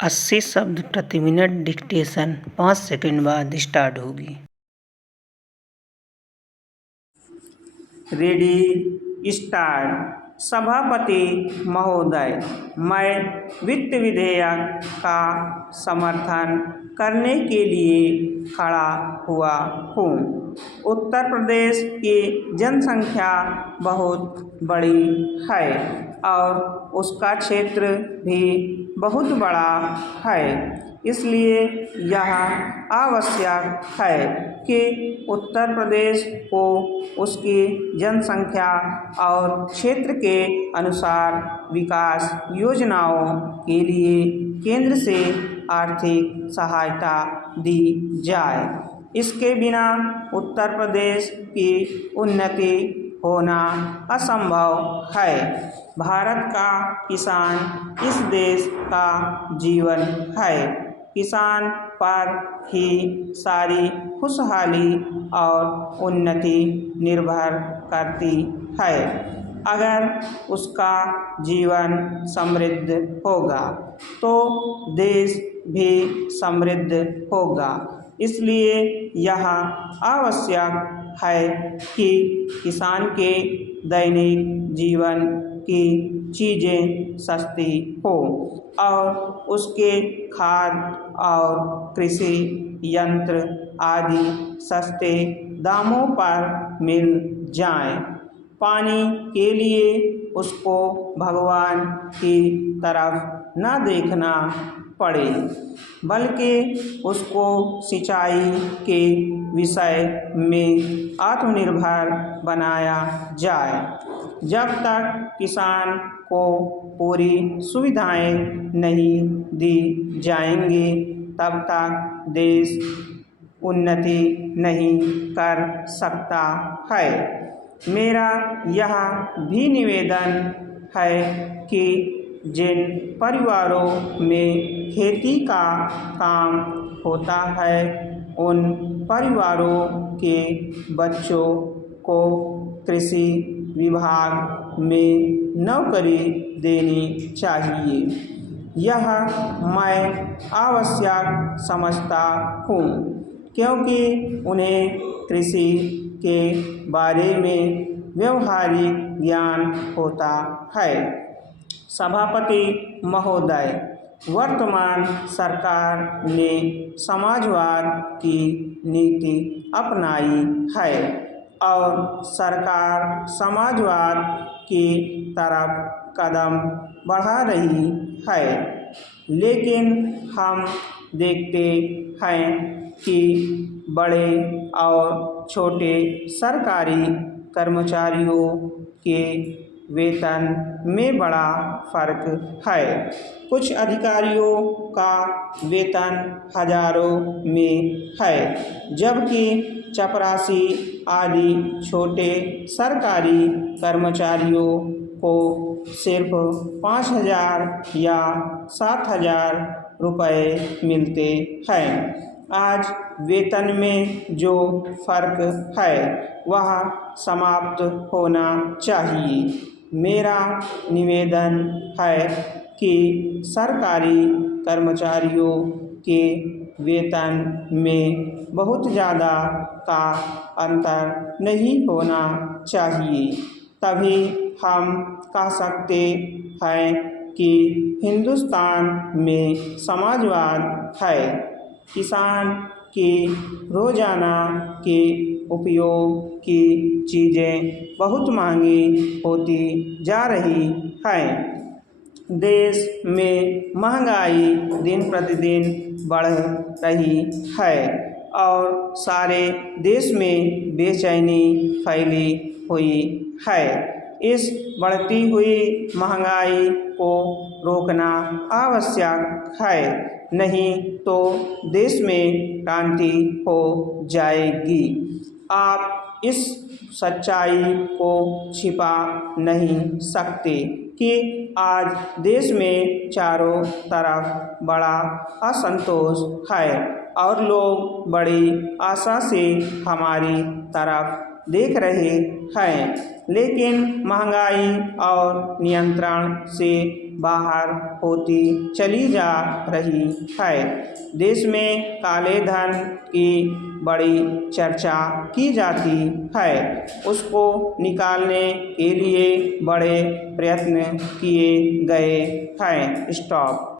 80 शब्द प्रति minute dictation 5 second बाद स्टार्ट होगी। Ready start. सभापति महोदय, मैं वित्त विधेयक का समर्थन करने के लिए खड़ा हुआ हूँ। उत्तर प्रदेश की जनसंख्या बहुत बड़ी है और उसका क्षेत्र भी बहुत बड़ा है, इसलिए यह आवश्यक है कि उत्तर प्रदेश को उसकी जनसंख्या और क्षेत्र के अनुसार विकास योजनाओं के लिए केंद्र से आर्थिक सहायता दी जाए। इसके बिना उत्तर प्रदेश की उन्नति होना असंभव है। भारत का किसान इस देश का जीवन है। किसान पर ही सारी खुशहाली और उन्नति निर्भर करती है। अगर उसका जीवन समृद्ध होगा तो देश भी समृद्ध होगा। इसलिए यह आवश्यक है कि किसान के दैनिक जीवन की चीज़ें सस्ती हो और उसके खाद और कृषि यंत्र आदि सस्ते दामों पर मिल जाएं। पानी के लिए उसको भगवान की तरफ न देखना पड़े, बल्कि उसको सिंचाई के विषय में आत्मनिर्भर बनाया जाए। जब तक किसान को पूरी सुविधाएं नहीं दी जाएंगी, तब तक देश उन्नति नहीं कर सकता है। मेरा यह भी निवेदन है कि जिन परिवारों में खेती का काम होता है, उन परिवारों के बच्चों को कृषि विभाग में नौकरी देनी चाहिए। यह मैं आवश्यक समझता हूँ, क्योंकि उन्हें कृषि के बारे में व्यवहारिक ज्ञान होता है। सभापति महोदय, वर्तमान सरकार ने समाजवाद की नीति अपनाई है और सरकार समाजवाद की तरफ कदम बढ़ा रही है, लेकिन हम देखते हैं कि बड़े और छोटे सरकारी कर्मचारियों के वेतन में बड़ा फर्क है। कुछ अधिकारियों का वेतन हजारों में है, जबकि चपरासी आदि छोटे सरकारी कर्मचारियों को सिर्फ 5,000 या 7,000 रुपये मिलते हैं। आज वेतन में जो फर्क है वह समाप्त होना चाहिए। मेरा निवेदन है कि सरकारी कर्मचारियों के वेतन में बहुत ज़्यादा का अंतर नहीं होना चाहिए। तभी हम कह सकते हैं कि हिंदुस्तान में समाजवाद है। किसान के रोज़ाना के उपयोग की चीज़ें बहुत महंगी होती जा रही हैं। देश में महंगाई दिन प्रतिदिन बढ़ रही है और सारे देश में बेचैनी फैली हुई है। इस बढ़ती हुई महंगाई को रोकना आवश्यक है, नहीं तो देश में क्रांति हो जाएगी। आप इस सच्चाई को छिपा नहीं सकते कि आज देश में चारों तरफ बड़ा असंतोष है और लोग बड़ी आशा से हमारी तरफ देख रहे हैं, लेकिन महंगाई और नियंत्रण से बाहर होती चली जा रही है। देश में काले धन की बड़ी चर्चा की जाती है, उसको निकालने के लिए बड़े प्रयत्न किए गए हैं। स्टॉप।